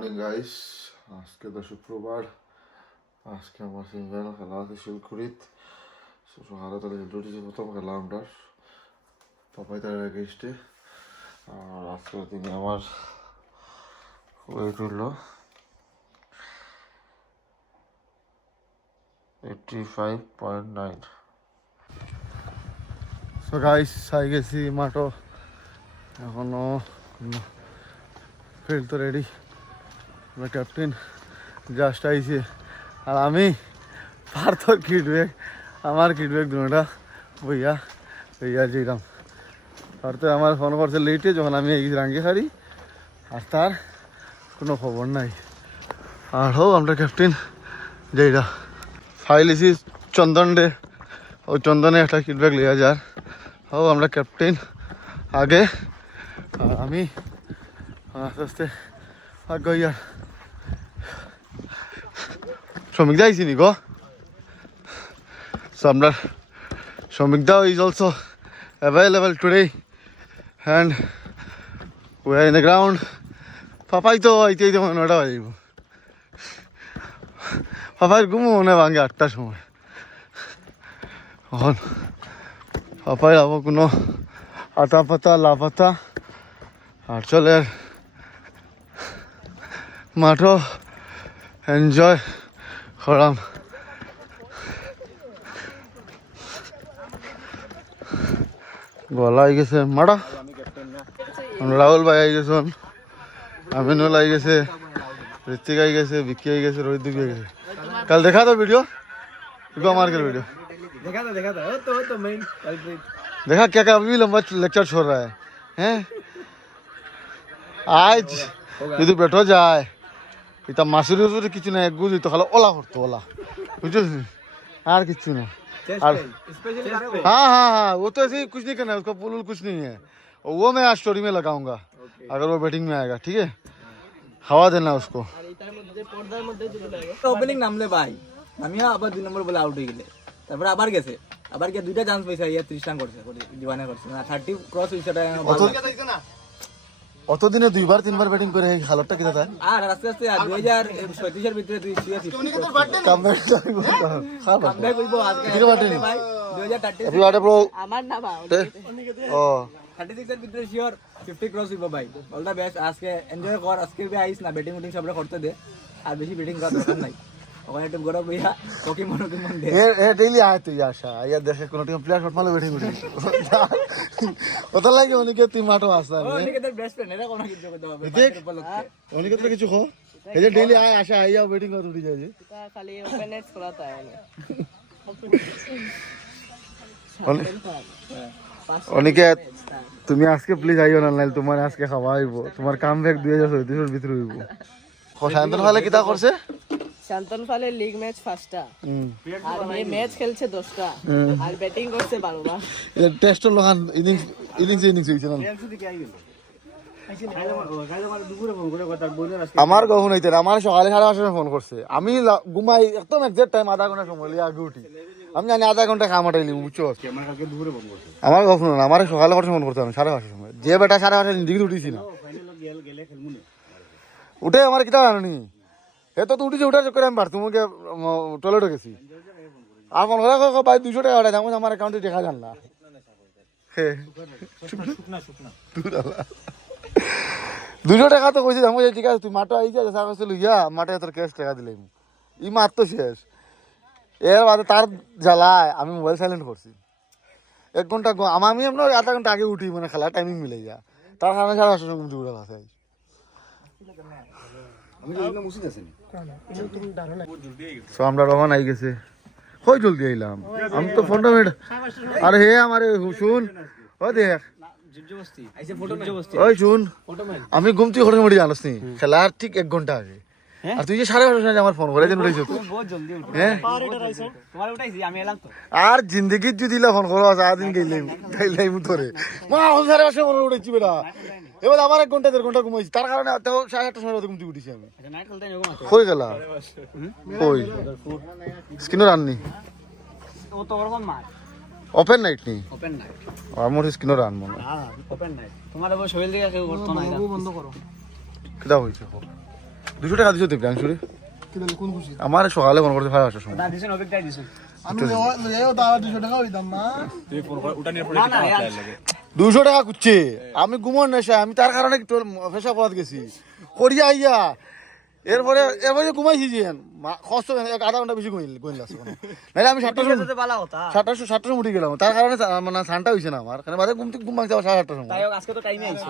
Morning guys, আজকে তো শুক্রবার। আজকে আমার সেমিফাইনাল খেলা আছে শিলকুড়িত। সকালে তাহলে উঠেছি, প্রথম খেলা আমরা পাপাই তার এগেইস্টে। আর আজকের দিনে আমার ওয়েট হলো 85.9। সো গাইস, আই গেছি মাঠো, এখনো ফিল্ড তো রেডি। ক্যাপ্টেন জাস্ট আইছে আর আমি পার্থ কিডব্যাগ, আমার কিডব্যাগ দুটা বইয়া বইয়া যেতাম। পার্থ আমার ফোন করছে লেটে, যখন আমি এই রাঙ্গে হারি, আর তার কোনো খবর নাই। আর হোক আমরা ক্যাপ্টেন যেটা ফাইল এসি চন্দন ডে, ওই চন্দনে একটা কিডব্যাগ লিয়া যার। হোক আমরা ক্যাপ্টেন আগে, আর আমি আস্তে আস্তে আগে ইয়ার শ্রমিক দা আইসি নি গো। So আমরা শ্রমিক দা is also available today and we are in the ground. Papai তো আইতে আইতে নটা বাজিব। পাপাই ঘুমো মনে ভাঙে 8টার সময়। এখন পাপাই আবার কোনো আটা পাতা লাপাতা আর চলে মাঠও এনজয় করাম। গলা আই গেছে মারা, রাহুল ভাই আই গেছেন, আমিনুল আই গেছে, ঋত্বিক আই গেছে, বিক্কি আই গেছে, রোহিত দুবি আই গেছে। কাল দেখা তো ভিডিও मार्केट वीडियो देखा क्या क्या अभी लंबा लेक्चर छोड़ रहा है आज যদি বেটো যায় এটা মাসুরি উসুরি কিছু না, এক গুজি তো খালি ওলা করতো, ওলা বুঝছিস, আর কিছু না। और हाँ हाँ हाँ वो तो ऐसे ही कुछ नहीं करना है, उसका पुल कुछ नहीं है, वो मैं आज स्टोरी में लगाऊंगा अगर वो बैटिंग में आएगा। ठीक है, हवा देना उसको। ওপেনিং নামলে ভাই আমিও আবার 2 নম্বর বলে আউট হয়ে গেলে, তারপরে আবার গেছে, আবার গিয়ে দুইটা চান্স পাইছে, ইয়া 30 রান করছে, দিবানা করছে না, 30 ক্রস হইছে। অতদিনে দুইবার তিনবার ব্যাটিং করে এই হালতটা কি দাদা? আর আস্তে আস্তে 2036 এর ভিতরে তুই কামব্যাক কইবো আজকে ভাই 2030 হ্যাপি বার্থডে ব্রো। আমার না ভাই ও 36 এর ভিতরে শিওর 50 ক্রস হইবো ভাই। অল দা বেস্ট, আজকে এনজয় কর, আজকে বি আইস না, ব্যাটিং উটিং সবরে করতে দে, আর বেশি ব্যাটিং করার দরকার নাই। ওখানে একটু গড়া বইয়া তোকে মনে দে এ ডেইলি আয় তুই আশা আইয়া দেশে কোন টিম প্লেয়ার শট মারলে ব্যাটিং উঠি ওটা লাগে অনেকে তুই মাঠো আসা অনেকে তার বেস্ট ফ্রেন্ড, এরা কোনো কিছু করতে হবে দেখ অনেকে তো কিছু খো এই যে ডেইলি আয় আশা আইয়া ব্যাটিং করে উঠি যায় যে খালি ওপেনেটস করাতা है অনেকে তুমি আজকে প্লিজ আইও না, নাইলে তোমার আজকে খাওয়া হইব, তোমার কাম ব্যাক 2034 এর ভিতরে হইব। শান্তন ফালে কিটা করছে? শান্তন ফালে লিগ ম্যাচ 5টা আর এই ম্যাচ খেলছে 10টা আর ব্যাটিং করছে 12টা। এর টেস্ট লোহান ইনিংস হইছে না। আমার কখন হইতে আমার সকালে 5:30 ফোন করছে, আমি ঘুমাই একদম এক্সাক্ট টাইম আধা ঘন্টা সময় লিয়ে আগে উঠি, আমি জানি আধা ঘন্টা কাম আটাইলি বুঝছো। আমার কখন না, আমার সকালে কত ফোন করছে, আমি 5:30 সময়, যে বেটা 5:30 দিকে উঠিছি না, উঠে আমার কিটা জানি এত তো উঠেছে, উঠার চক্করে আমি বাথরুমে টয়লেটে গেছি, আর ফোন করে ভাই 200 টাকা ওটা যেমন আমার অ্যাকাউন্টে দেখা যান না। 200 টাকা তো কইছি, আমি ঠিক আছে তুই মাঠে আইছা দেখা কইছিল ইয়া মাঠে তোর ক্যাশ টাকা দিলাম, ই মাত তো শেষ। এর বাদে তার জ্বালায় আমি মোবাইল সাইলেন্ট করছি 1 ঘন্টা, আমি আপনার আধা ঘন্টা আগে উঠি, মানে খেলা টাইমিং মিলে যা, তার কারণে 8:30 সময় ঘুমতে উঠে আছে। সো আমরা রহমান আই গেছে, কই জলদি আইলাম, আমি তো 15 মিনিট। আরে হে আমারে শুন, ও দেখ ওই শুন, আমি ঘুমতি ঘরে মরি জানাস নি, খেলার ঠিক 1 ঘন্টা আগে, আর তুই যে 8:30 আমার ফোন করে যেন উঠেছ হ্যাঁ, আর জিন্দগির যদি ফোন করো সারাদিন গেলাম তোরে মা 8:30 মনে উঠেছি বেটা, এবার আবার 1 ঘন্টা 1.5 ঘন্টা ঘুমাইছি, তার কারণে 8:30 সময় ঘুমতে উঠেছি আমি। হয়ে গেল ওই স্কিনও রাননি, ওপেন নাইট নি, ওপেন নাইট আমার স্কিনও রান মনে ওপেন নাইট, তোমার শরীর দিকে কেউ করতো না, বন্ধ করো কিটা হইছে 200 টাকা দিছো তো প্রাংশুরে কোন খুশি আমার সকালে ফোন করতে ভালো আসছে সময় দা দিছেন অভিক তাই দিছেন আমি লইও তা 200 টাকা হইতাম না তুমি ফোন করে উঠানির পরে কি মাছ লাগে 200 টাকা কুচ্ছে আমি ঘুমোর নেশা আমি তার কারণে ফেসা পড়াত গেছি করিয়া আইয়া এরপরে ঘুমাইছি যে কষ্ট এক আধা ঘন্টা বেশি ঘুমিল আসছে নাহলে আমি 7টার সময় উঠে গেলাম তার কারণে মানে সানটা হয়েছে না আমার কারণ বাজে ঘুম ভাঙতে আবার 7:30টার সময় তাই আজকে তো টাইমে আইছো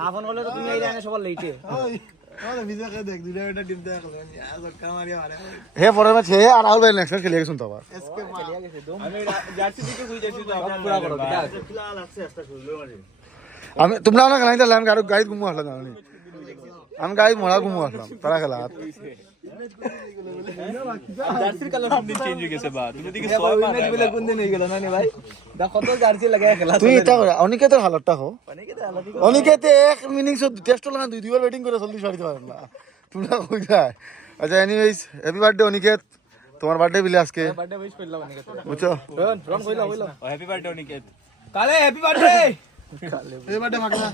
না ফোন করলে তো তুমি এই জায়গায় সবার লেটে ওই ভিজাকে দেখ দুইটা বেটা টিম দেখ আর গটকা মারিয়া মারে হে পরের ম্যাচ হে আর আউল ভাই নেক্সট খেলে গেছুন তো আবার এসকে মারিয়া গেছে আমি জার্সি দিকে বুঝি যাচ্ছি তো আপনারা পুরা করো ঠিক আছে আমি তোমরা না খেলাই তাহলে আমি গাড়ি ঘুমো আসলাম জানি আমি গাড়ি মরা ঘুমো আসলাম তারা খেলা জার্সির কালার কোন দিন চেঞ্জ হয়ে গেছে বা তুমি দিকে 6 ম্যাচ বলে কোন দিন হয়ে গেল না ভাই দা কত জার্সি লাগায় খেলা তুই এটা করে অনিকেতের হালতটা হো অনিকেতে এক ইনিংস টেস্ট হলো না দুইবার ব্যাটিং করে 40 মারিতে পারেন না তোমরা কই যায় আচ্ছা এনিওয়েজ হ্যাপি বার্থডে অনিকেত তোমার বার্থডে বিলে আজকে বার্থডে উইশ করলাম অনিকেত বুঝছো রন কইলা হ্যাপি বার্থডে অনিকেত কালে হ্যাপি বার্থডে এই বেটা মাগলা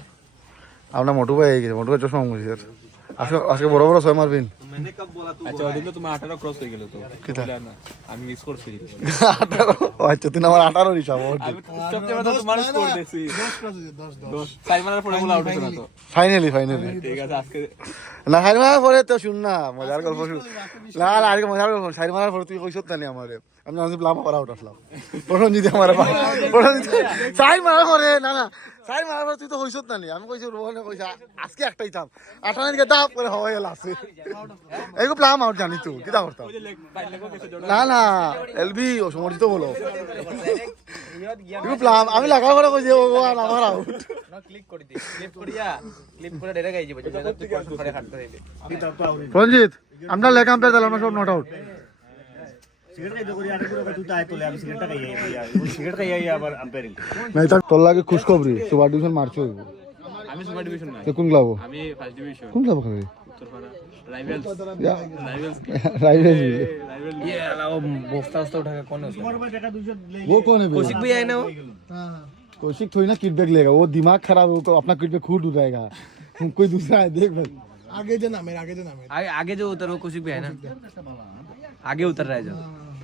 আপনার মোটু ভাই এই গেছে মোটু ভাই চশমা মুছে আজকে বড় বড় 6 মারবেন আচ্ছা ওদিন তো তোমার 18 ক্রস হয়ে গেল তো না আমি মিস করছি 18 আচ্ছা তুমি আমার 18 হিসাব আমি সবচেয়ে বড় তোমার স্কোর দেখছি 10 সাইমানের পরে বল আউট হইছে না তো ফাইনালি ঠিক আছে আজকে না সাইড মারার পরে তো শুন না মজার গল্প শুন না আজকে মজার গল্প সাইড মারার পরে তুই কইছত না আমারে আমি জানি ব্লাম করা আউট আসলাম প্রথম যদি আমার সাইড মারার পরে না সাইড মারার পরে তুই তো কইছত না আমি কইছি রোহনে কইছা আজকে একটাই থাম 18 দিকে দাপ করে হওয়া গেল আছে এইগো ব্লাম আউট জানি তো কিটা করতাম না এলবি ও সমর্থিত বলো এগো ব্লাম আমি লাগা করে কইছি ও আমার আউট ক্লিক করে দি ক্লিক করিয়া ক্লিক করে ডাইরেক্ট আই যাবে যেটা তুই কষ্ট করে হাঁটতে হইবে রঞ্জিত আমরা লেগ আম্পায়ার দিলাম না সব নট আউট নাই তার তোর লাগে খুশখবরি সুপার ডিভিশন মারছো আমি সুপার ডিভিশন না কোন ক্লাব আমি ফার্স্ট ডিভিশন কোন ক্লাব খাবে উত্তরপাড়া রাইভেলস রাইভেল ये अलावा बोफ्ता उस्ता उठा के कौन है वो कौन है कौशिक भी आए ना वो कौशिक थोड़ी ना किटबैक लेगा वो दिमाग खराब है वो अपना किटबैक खुद उठाएगा कोई दूसरा है देख भाई आगे जो नाम है आगे जो उतर वो कौशिक भी है ना आगे उतर रहा है जो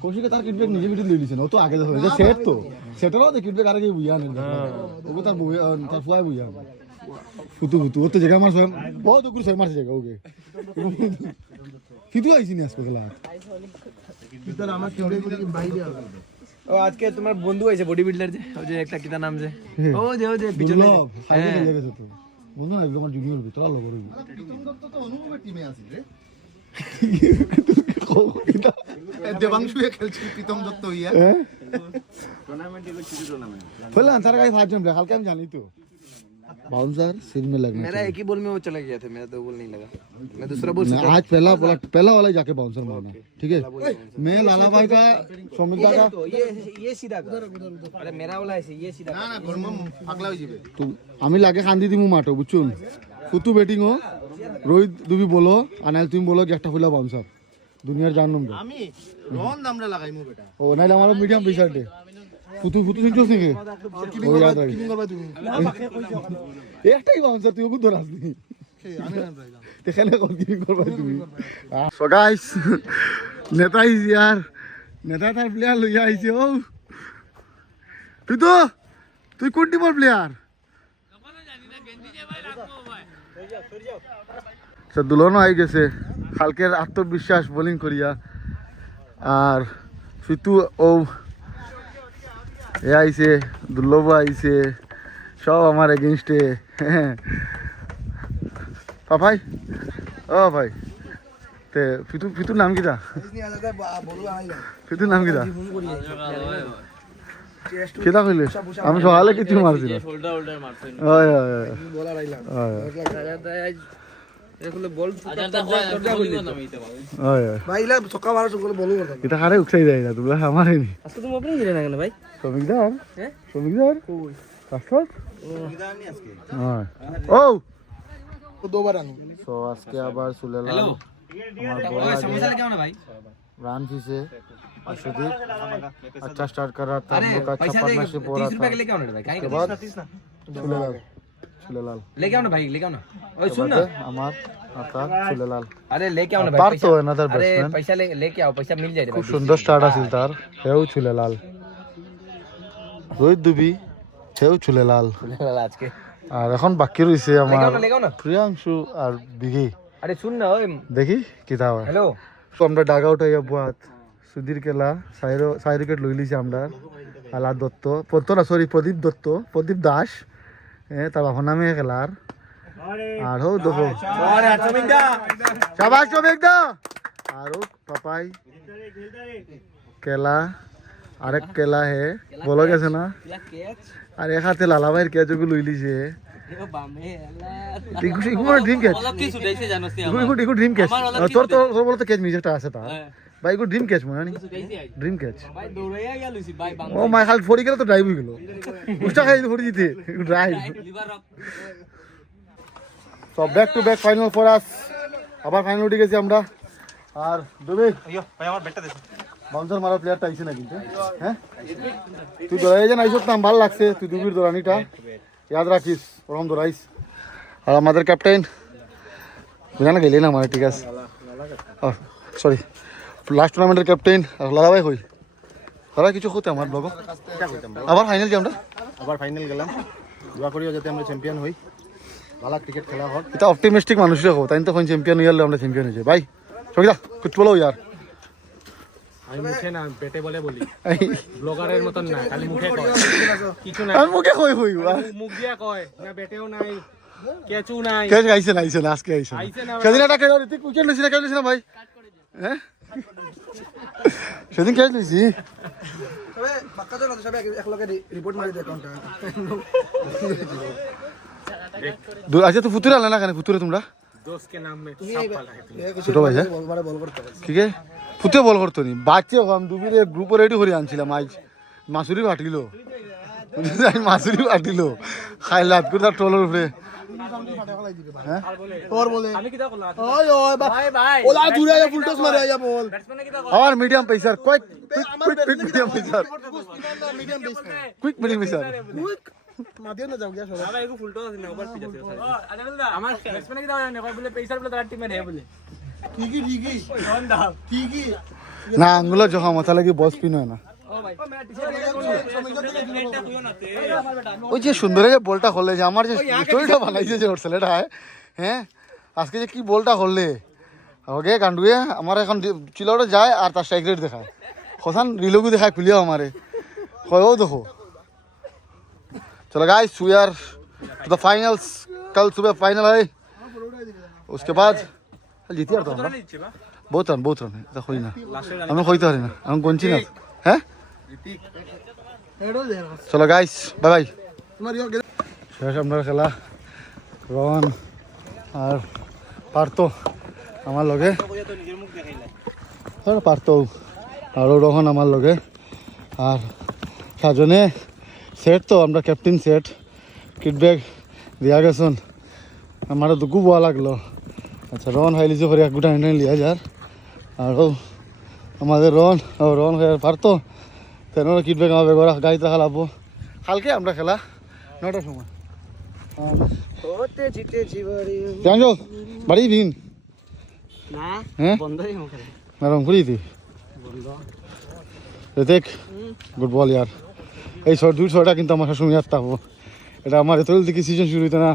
कौशिक तार किटबैक निजे बिटू ले लिছে না ও তো আগে যাবে সেট তো সেটারও তো কিটবैक আগে বুইয়া নেই ওগো তার বুইয়া তার ফুয়াই বুইয়া ফুতু ও তো জায়গা মার বহুত গুলো ছয় মারছে জায়গা ওকে কিতু আইছি না আজকে খেলা ভিতর আমার কেউরে বাইরে হবে ও আজকে তোমার বন্ধু আছে বডি বিল্ডার যে ও যে একটা কিটা নাম যে ও যে পিছনে সাইডে চলে গেছে তো বন্ধু না আমার জুনিয়র ভিতর আলো করবি তো অনুভবের টিমে আছে রে কিটা দেবাংশু খেলছে প্রীতম দত্ত হইয়া टूर्नामेंट ये छोटी टूर्नामेंट पहले आंसर का ही फाइट में हल्का में जानी तो बाउंसर सिर में लगना मेरा एक ही बॉल में वो चला गया था मेरा दो बॉल नहीं लगा मैं दूसरा बॉल चाहिए। आज पहला वाला ही जाके बाउंसर मारना ठीक है मैं लाला भाई का सौमिता का तो ये सीधा अरे मेरा वाला ऐसे ये सीधा না না গরম পাগলা হই যাবে তো আমি লাগে খান্দি দিমু মাঠো বুঝছুন ফুতু ব্যাটিং ও রোহিত দুবি বলো আনাল তুমি বলো কি একটা হইলা বাউন্সার দুনিয়ার জান নম্বর আমি রন নামরে লাগাইমু বেটা ও নাইলে আমার মিডিয়াম প্রেসারটে ফুতু সিনচোস নাকি ও ইয়াদ রাখি কিং করবা তুমি একটাই বাউন্সার তুই ওকে ধরাস নি আমি না যাইলাম এখানে কন্টিনিউ করবা তুমি সো গাইস নেতা ইজ ইয়ার নেতা তার প্লেয়ার লইয়া আইছে ও তুই কোন টিমের প্লেয়ার দুলনও আই গেছে কালকের আত্মবিশ্বাস বোলিং করিয়া আর ফিতু ও এ আইছে দুর্লভ আইছে সব আমার এগেনস্টে পাপাই ও ভাই তে ফিতুর নাম কিটা ফিতুর নাম কিটা কিটা কইলে আমি সকালে কিছু মারছি না হয় ভাইলা ছক্কা মারা সকলে বলু করতাম এটা কারে উঠাই দেয় না তোমরা আমারই নি আজকে তুমি ওপেনিং দিলে না কেন ভাই শ্রমিকদার হ্যাঁ শ্রমিকদার কই রাস্তার হ্যাঁ ও দুবার আনু তো আজকে আবার সুলেলাল হ্যালো আমার বল ओए आगे समोसा लेके आओ ना भाई रन से अशुदीप अच्छा स्टार्ट कर रहा था हम अरे लोग का अच्छा पैसा दे पार्टनरशिप हो 30 रहा रुपए के था लेके आओ ना भाई उसके बाद सुलेलाल চুলে লাল लेके आओ ना भाई लेके आओ ना ओए सुन ना আমার আপনার চুলে লাল अरे लेके आओ ना পার भाई তো another अरे batsman पैसा लेके आओ पैसा मिल जाएगा খুব সুন্দর স্টার্ট আছিল তার সেও চুলে লাল রোহিত দুবি সেও চুলে লাল आज के আর এখন বাকি রয়েছে আমার लेके आओ ना প্রিয়াংশু আর বিগি अरे सुन ना ओए দেখি কিতা হয় हेलो তো আমরা ডাগ আউট হইয়া বুয়াত সুধীর কেলা সাইর উইকেট লই লিছি আমরা আলা দত্ত প্রদীপ দাস তার বাবার নামে খেলার আর হো দেখো শাবাশ শফিক দা আর ও পাপাই কেলা আরেক কেলা হে বলো গেছে না আর এক হাতে লালা ভাইয়ের ক্যাচ ওগুলো লই লিছে ড্রিম ক্যাচ ড্রিম ক্যাচ তোর বলো তো ক্যাচ মিজেটা আছে তা ভাই এগুলো ড্রিম ক্যাচ মনে হয় ড্রিম ক্যাচ ও মাই খাল ফড়ি গেলে তো ড্রাইভ হয়ে গেল উষ্টা খাই ফড়ি দিতে ড্রাইভ সব back to back final for us আবার ফাইনাল উঠে গেছি আমরা আর দুবে বাউন্সার মারা প্লেয়ারটা আইছে না কিন্তু হ্যাঁ তুই দৌড়াই যে আইসত নাম ভালো লাগছে তুই দুবির দৌড়ানিটা ইয়াদ রাখিস ওরকম দৌড়াইস আর আমাদের ক্যাপ্টেন বুঝা না গেলি না আমার ঠিক আছে সরি লাস্ট টুর্নামেন্টের ক্যাপ্টেন আর লালাভাই হই তারা কিছু হতে আমার ব্লগ আবার ফাইনাল যে আমরা আবার ফাইনাল গেলাম দোয়া করিও যাতে আমরা চ্যাম্পিয়ন হই ভালো ক্রিকেট খেলা হোক এটা অপটিমিস্টিক মানুষের হোক তাই তখন চ্যাম্পিয়ন হইলে আমরা চ্যাম্পিয়ন হয়েছে ভাই সবিতা কুছ বলো ইয়ার আমি মুখে না পেটে বলে বলি ব্লগারের মতন না খালি মুখে কয় কিছু না আমি মুখে কই হই মুখ দিয়া কয় না বেটেও নাই কেচু নাই কে আইছে না আজকে আইছে সেদিন একটা খেলা ঋতিক উইকেট লইছি না ভাই হ্যাঁ সেদিন খেলা লইছি সবে বাক্কা তো না সবে একলগে রিপোর্ট মারি দে অ্যাকাউন্টটা আচ্ছা তো ফুতুরে আলা না কেন ফুতুরে তোমরা दोस्त के नाम में सब पाला है ছোট ভাই ঠিক আছে ফুতে বল করতো নি বাচ্চা আমি দুবির গ্রুপ রেডি করে আনছিলাম আজ মাসুরি বাটিল মাসুরি বাটিল খাই লাভ করে তার ট্রলের উপরে আমার medium pacer quick medium pacer quick medium pacer আমার ব্যাটসম্যান কি দাও না কই বলে পেসার বলে তার টিমে হে বলে না আঙ্গুলো জখা মাথা লাগি বস পিন হয় না ওই যে সুন্দর যে বলটা করলে যে আমার যে স্টোরিটা বানাইছে যে ওর ছেলেটা হ্যাঁ আজকে যে কি বলটা করলে ওকে গান্ডুয়ে আমার এখন চিলাওটা যায় আর তার স্ট্রাইক রেট দেখায় খসান রিলোগু দেখায় খুলিও আমারে হয় ও দেখো चलो guys we are to the finals कल सुबह फाइनल है उसके बाद जीती यार तो আমরা बहुत रन है देखो ना আমরা কইতে পারি না আমি গঞ্চি না হ্যাঁ চলো গাইস বাই বাই শেষ আমরা খেলা রন আর পারতো আমার লগে আর পারতো আর রোহন আমার লগে আর সাজনে সেট তো আমরা ক্যাপ্টেন সেট কিট ব্যাগ দিয়া গেছন আমার তো খুব ভালো লাগলো আচ্ছা রন হাই লিজে করে এক গুটা এনে লিয়া যার আর আমাদের রন হয়ে পারতো তেন কিট ব্যাগ আমার বেগরা গাড়িতে খেলাবো কালকে আমরা খেলা 9টার সময় জানো বাড়ি ভিন না হ্যাঁ বন্ধই মুখে নরম করি তুই ঋতিক গুড বল ইয়ার এই দুই ছয়টা কিন্তু আমার সবসময় ইয়াদ থাকবো এটা আমার এত থেকে সিজন শুরু হইতো না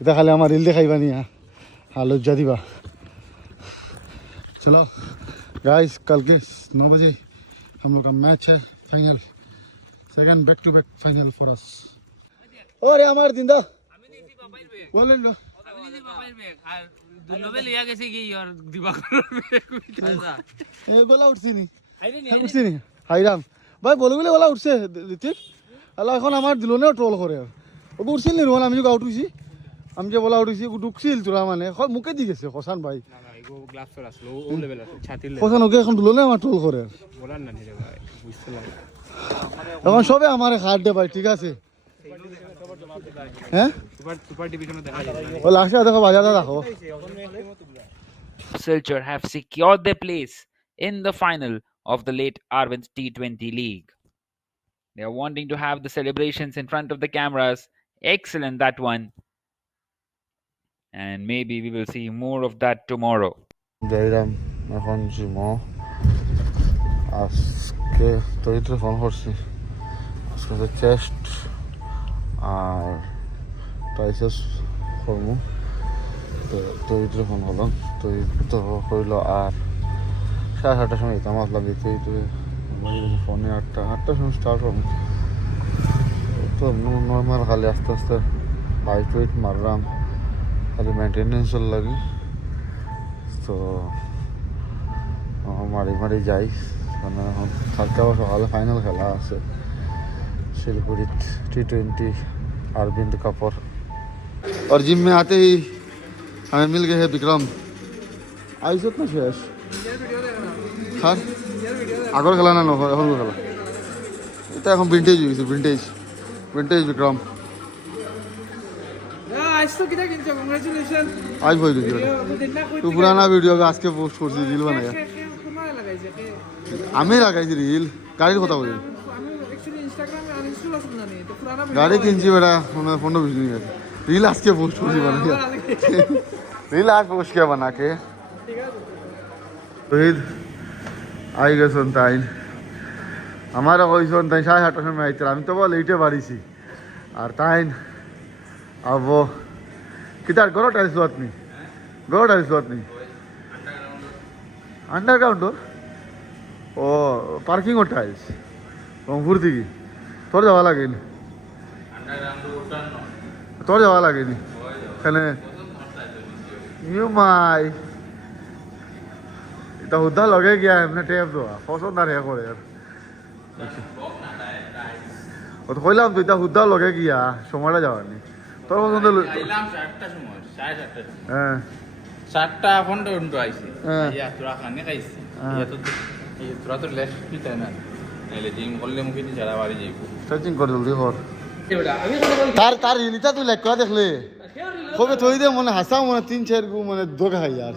এটা খালি আমার রিল দেখাইবা নিয়া हाँ लज्जा दीवा चलो गाइस कल के 9 बजे हम लोग का मैच है final second back to back final for us और हमारे जिंदा बोले लो গোলা উঠছি নি উঠছি নি হাইরাম ভাই বলে বলে গোলা উঠছে ঋতিক আল্লাহ এখন আমার দিল না ট্রল করে ওকে উঠছিল নি রোহন আমি যে আউট হইছি আমি যে বলা উঠেছি ঢুকছিল তোরা মানে মুখে দি গেছে কসান ভাই কসান ওকে এখন দিল না আমার ট্রল করে এখন সবে আমার হাত দে ভাই ঠিক আছে হ্যাঁ ও লাস্টে দেখো বাজারটা দেখো Silchar have secured their place in the final of the late Arvind's T20 League. They are wanting to have the celebrations in front of the cameras. Excellent, that one. and maybe we will see more of that tomorrow. যাইরাম এখন জিমো আজকে তৈরিতে phone করছি আজকে chest আর triceps করবো তো তৈরিতে phone করলাম তৈরি তো হইল আর 7:30টার সময় তামাক লাগে তৈরি ফোনে 8টার সময় স্টার্ট করবো তো নর্মাল খালি আস্তে আস্তে লাইট ওয়েট মারলাম খালি মেনটেনেন্সের লাগে তো মারি যাই মানে এখন কালকে আবার সকালে ফাইনাল খেলা আছে শিলপুরিত T20 अरविंद कपूर और जिम में आते ही हमें मिल गए हैं विक्रम आइस ना शेष हाँ আগর খেলা না এখন খেলা এটা এখন ভিন্টেজ হয়েছে ভিন্টেজ বিক্রম आज भाई वीडियो तू पुराना वीडियो का आज के पोस्ट कर दी रील बनाया আমি লাগাইছি রিল গাড়ির কথা বলি গাড়ি কিনছি বেটা মানে 15-20 দিন আছে রিল আজকে পোস্ট করছি বানাইয়া রিল আজ পোস্ট কিয়া বানা के শহীদ আই গেছেন তাই আমারও কইছেন তাই 7:30টার সময় আইতে আমি তো বল এইটে বাড়িছি আর তাই আবো কিতার গরো টাইলস লোত নি আন্ডারগ্রাউন্ড ও পার্কিং ও টাইলস রংপুর থেকে তোর যাওয়া লাগেনি এখানে ইউ মাই এটা হুদা লগে গিয়া এমনি টেপ দেওয়া পছন্দ আর হে করে আর ও তো কইলাম তো এটা হুদা লগে গিয়া সময়টা যাওয়ার নি তোর পছন্দ হ্যাঁ 7টা 15 মিনিট আইছি হ্যাঁ। ইয়া তোরা খানে খাইছি হ্যাঁ। ইয়া তো তোরা তো লেস পিতা না নাইলে জিম করলে মুখে দি যারা বাড়ি যাইব সার্চিং কর জলদি কর তার রিলিটা তুই লাইক করে দেখলে কবে থই দে মনে হাসা মনে 3-4 গু মনে ধোকা খাই আর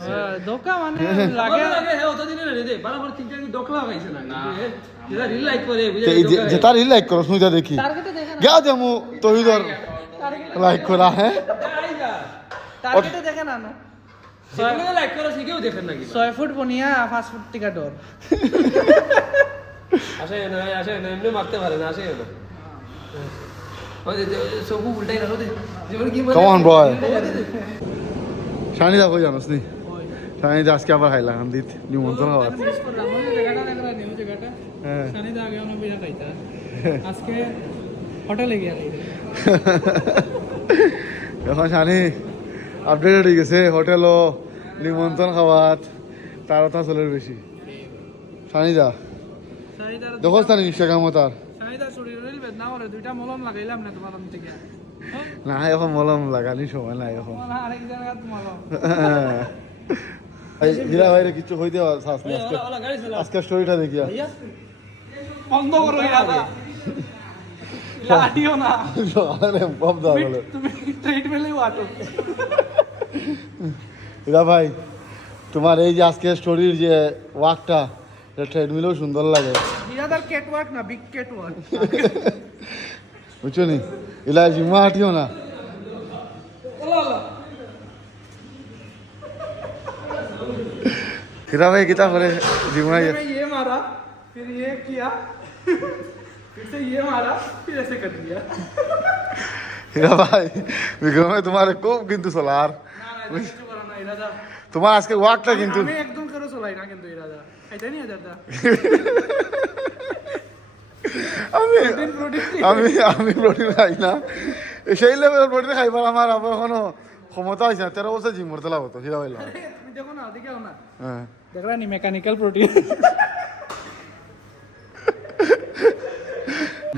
ধোকা মানে লাগে হে অত দিনে রে দে বারবার তিনটা কি ধোকা লাগাইছে না যেটা রিল লাইক করে বুঝা যে তার রিল লাইক করো শুইতা দেখি টার্গেটে দেখে না গিয়া দেমু তহিদর লাইক করা হ্যাঁ টার্গেটে দেখে না না সেগুলো লাইক করে শিখেও দেখেন নাকি 6 ফুট বনিয়া 5 ফুট টিকা ডর আসে না এমনি মারতে পারে না আসে না ওই যে সবু উল্টাই রাখো দে জীবন কি কাম অন বয় শানি দা কই জানোস নি শানি দা আজকে আবার খাইলা কান দিত নিমন্ত্রণ হওয়ার হ্যাঁ সানিদা আগে আমরা বিনা খাইতা আজকে হোটেলে গিয়া খাইতা এখন শানি আপডেট হয়ে গেছে হোটেলও নিমন্ত্রণ খাওয়াত তার কথা চলের বেশি শানি দা সানিদার দেখো তার ইনস্টাগ্রামও তার সানিদার শরীরের বেদনা করে দুইটা মলম লাগাইলাম না তোমার থেকে না এখন মলম লাগানি সময় নাই এখন না আরেক জায়গা মলম হীরা ভাইরে কিছু হইতে আজকে আজকে স্টোরিটা দেখিয়া বন্ধ করো ইয়াদা লাডিও না আরে বাপ দা বলে তুমি ট্রেড মেলে আটো হীরা ভাই তোমার এই যে আজকে স্টোরির যে ওয়াকটা এটা ট্রেডমিলেও সুন্দর লাগে ইয়াদার কেট ওয়ার্ক না বিগ কেট ওয়ার্ক বুঝছো নি ইলা জিমা হাঁটিও না হীরা ভাই কিতা করে জিমা मैं ये मारा फिर ये किया फिर से ये मारा फिर ऐसे कर दिया হীরা ভাই বিক্রমে তোমার খুব কিন্তু চলার না না কিছু করা না ইরাদা তোমার আজকে ওয়াকটা কিন্তু আমি একদম করে চলাই না কিন্তু ইরাদা খাইতে নি হাজারটা আমি আমি প্রোটিন খাই না সেই লেভেলের প্রোটিন খাইবার আমার আবার এখনো ক্ষমতা হয়েছে না 13 বছর জিম করতে লাগতো হীরা ভাই তুমি দেখো না ওদিকে না হ্যাঁ দেখলা নি মেকানিক্যাল প্রোটিন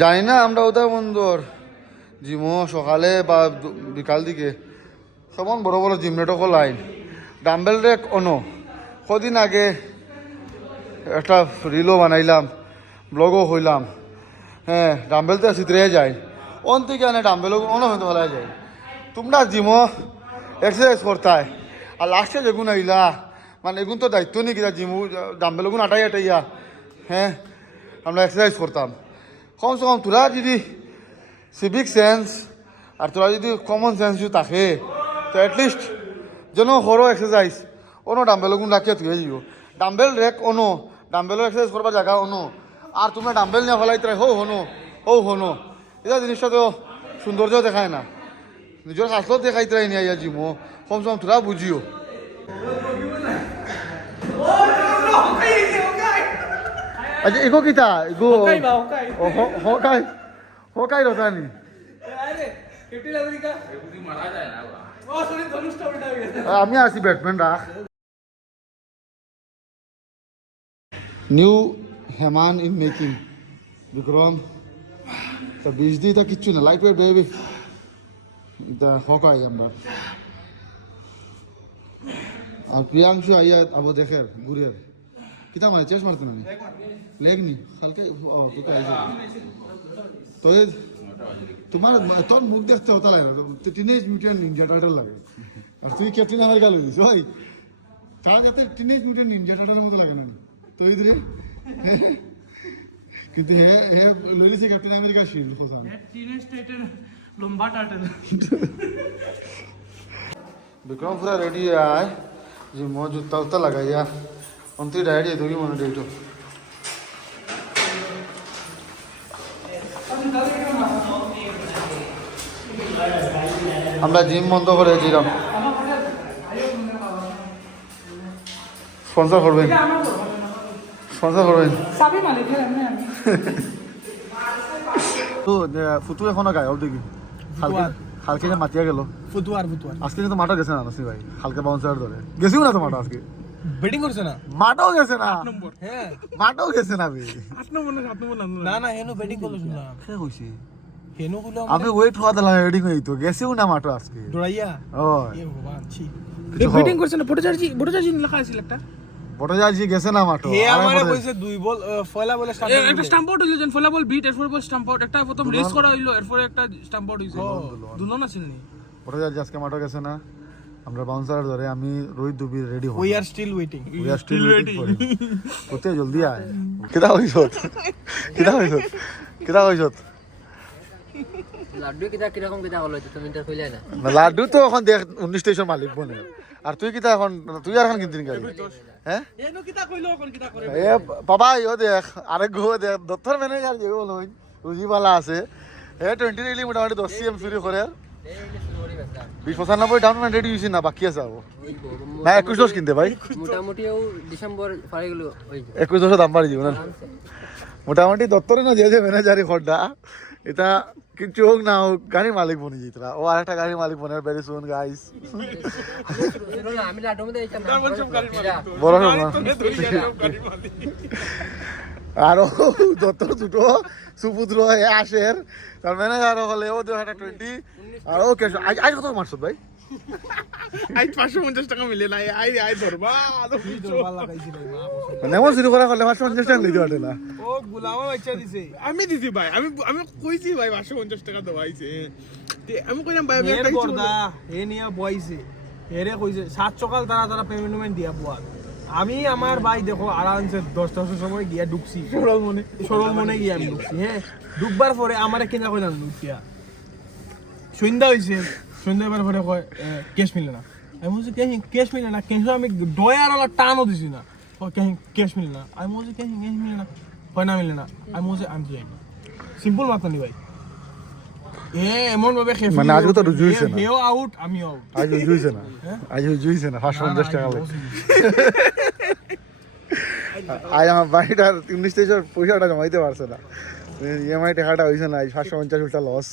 জানি না আমরা ওদের বন্ধুর জিমও সকালে বা বিকাল দিকে সমান বড় বড় জিমনেটক লাইন ডাম্বেল রেক অনো কদিন আগে একটা রিলও বানাইলাম ব্লগও হইলাম হ্যাঁ ডাম্বেল তো চিত্রে যায় অন থেকে আনে ডাম্বেলও অনো হয়তো ভালো যায় তোমরা জিমও এক্সারসাইজ করতায় আর লাস্টে যেগুন আইলা মানে এগুন তো দায়িত্ব নেই কিনা জিমু ডাম্বেলগুন আটাইয়া হ্যাঁ আমরা এক্সারসাইজ করতাম কমসে কম তোরা যদি সিভিক সেন্স আর তোরা যদি কমন সেন্স যদি থাকে তো অ্যাটলিস্ট যেন সরো এক্সারসাইজ অনো ডাম্বেল গুণ রাখিয়া থুয়ে যাইব ডাম্বেল রেক অনো ডাম্বেলের এক্সারসাইজ করবার জায়গা অনো আর তোমরা ডাম্বেল নিয়ে ফেলাই তাই হনো এটা জিনিসটা তো সৌন্দর্য দেখায় না নিজের হাসলত দেখাইতে নিয়ে আইয়া জিমো কম সম তোরা বুঝিও আচ্ছা এগো কিতা এগো হকাই রতানি আমি আছি ব্যাটম্যান রাখ নিউ হেমান ইন মেকিং বিক্রম তা বীজ দিয়ে তা কিচ্ছু না লাইট ওয়েট বেবি এটা হকাই আমরা আর প্রিয়াংশু আইয়া আবো দেখের ঘুরের কিতা মানে চেস মারতে না লেগ নি হালকা ও তোকে আইছে তো তোমার তোর মুখ দেখতে হতা লাগে না টিনেজ মিউটেন্ট নিনজা টাইটেল লাগে আর তুই ক্যাপ্টেন আমেরিকা লইছিস ওই তার যাতে টিনেজ মিউটেন্ট নিনজা টাইটেলের মতো লাগে না তো ইদরে কিন্তু হে লইছি ক্যাপ্টেন আমেরিকা শিল্ড খোসান টিনেজ টাইটেল লম্বা টাইটেল বিক্রম পুরা রেডি আয় যে মজুদ তালতা লাগাইয়া অন্তি ডায়রি দুই মনে ডেটো আমরা জিম বন্ধ করে দিলাম স্পন্সর করবেন সাবি মালিক এমনি আমি তো ফুটু এখনো গায়ে দেখি হালকে যে মাতিয়া গেল ফুটুয়ার আজকে কিন্তু মাঠও গেছে না নাসি ভাই হালকা বাউন্সার ধরে গেছিও না তো মাঠও আজকে ব্যাটিং করছে না মাঠও গেছে না হ্যাঁ মাঠও গেছে না ভাই 8 নম্বর না হেনু ব্যাটিং করলো শুনলাম সে কইছি হেনু গুলো আমি ওয়েট হওয়া দিলাম রেডি হই তো গেছিও না মাঠও আজকে দৌড়াইয়া ও এ ভগবান ছি ব্যাটিং করছে না ভোটাচার্জি লেখা আছে একটা বড়জাজি গেছে না মাঠও হে আমারে কইছে দুই বল ফয়লা বলে স্টাম্প একটা স্টাম্প আউট হইলো যেন ফলা বল বিট এরপর বল স্টাম্প আউট একটা প্রথম রেস করা হইলো এরপর একটা স্টাম্প আউট হইছে দুলন আছে নি বড়জাজি আজকে মাঠও গেছে না আমরা বাউন্সার ধরে আমি রোহিত দুবি রেডি হই we are still waiting we are still waiting ওতে জলদি আয় কিদা হইছত লাড্ডু কিরকম হলো তুমি তো কইলে না না লাড্ডু তো এখন দেখ 19 স্টেশন মালিক বনে আর তুই কিতা এখন তুই আর এখন কিনতিন গাড়ি হ্যাঁ এনো কিটা কইলো এখন কিটা করে এ বাবা ইও দেখ আরেক গো দেখ দত্তর ম্যানেজার যে বলো রুজিবালা আছে এ 20 রিলি মোটামুটি 10 সিএম চুরি করে 20-95 ডাউন পেমেন্ট রেডি হইছে না বাকি আছে আবো না 21 কিনতে ভাই মোটামুটি ডিসেম্বর পারে গেল ওই 21 দাম বাড়ি দিব না মোটামুটি দত্তরে না যে ম্যানেজারি খড়টা এটা কিছু হোক না হোক গাড়ির মালিক বনে যেতরা ও আরেকটা গাড়ির মালিক বনে ভেরি সুন গাইস আমি লাড্ডুর মধ্যে এইটা বড় আরো দত্তর দুটো সুপুত্র আসের তার ম্যানেজার হলে ও 2020 আর ওকে আজ কত মারছ ভাই আই 550 টাকা মিলে না আই ধরবা ধরবা লাগাইছি ভাই নেমন শুরু করা করলে 550 টাকা লইতে পারে না ও গুলামা বাচ্চা দিছে আমি দিছি ভাই আমি কইছি ভাই 550 টাকা দেওয়াইছে আমি কইলাম ভাই আমি একটা কিছু হে নিয়া বইছে এরে কইছে 7 সকাল তারা পেমেন্ট দিয়া বুয়া আমি আমার ভাই দেখো আরামসে 10টার সময় গিয়া ঢুকছি সরল মনে গিয়া আমি ঢুকছি হ্যাঁ ঢুকবার পরে আমারে কিনা কইলাম লুটিয়া সন্ধ্যা হইছে সন্ধ্যাবার পরে কয় ক্যাশ মিলে না আমি বলছি ক্যাশ মিলে না কিন্তু আমি ডয়ার আলা টানও দিছি না ক্যাশ মিলে না আমি বলছি ক্যাশ মিলে না হয় না মিলে না আমি বলছি আমি যাই সিম্পল মাথা নি ভাই এমন ভাবে মানে আজকে তো রুজু হইছে না হেও আউট আমি আউট আজ রুজু হইছে না আজ রুজু হইছে না 550 টাকা লাগে আজ আমার ভাইটার 19 তেইশের পয়সাটা জমাইতে পারছে না ইএমআই টাকাটা হইছে না 550 উল্টা লস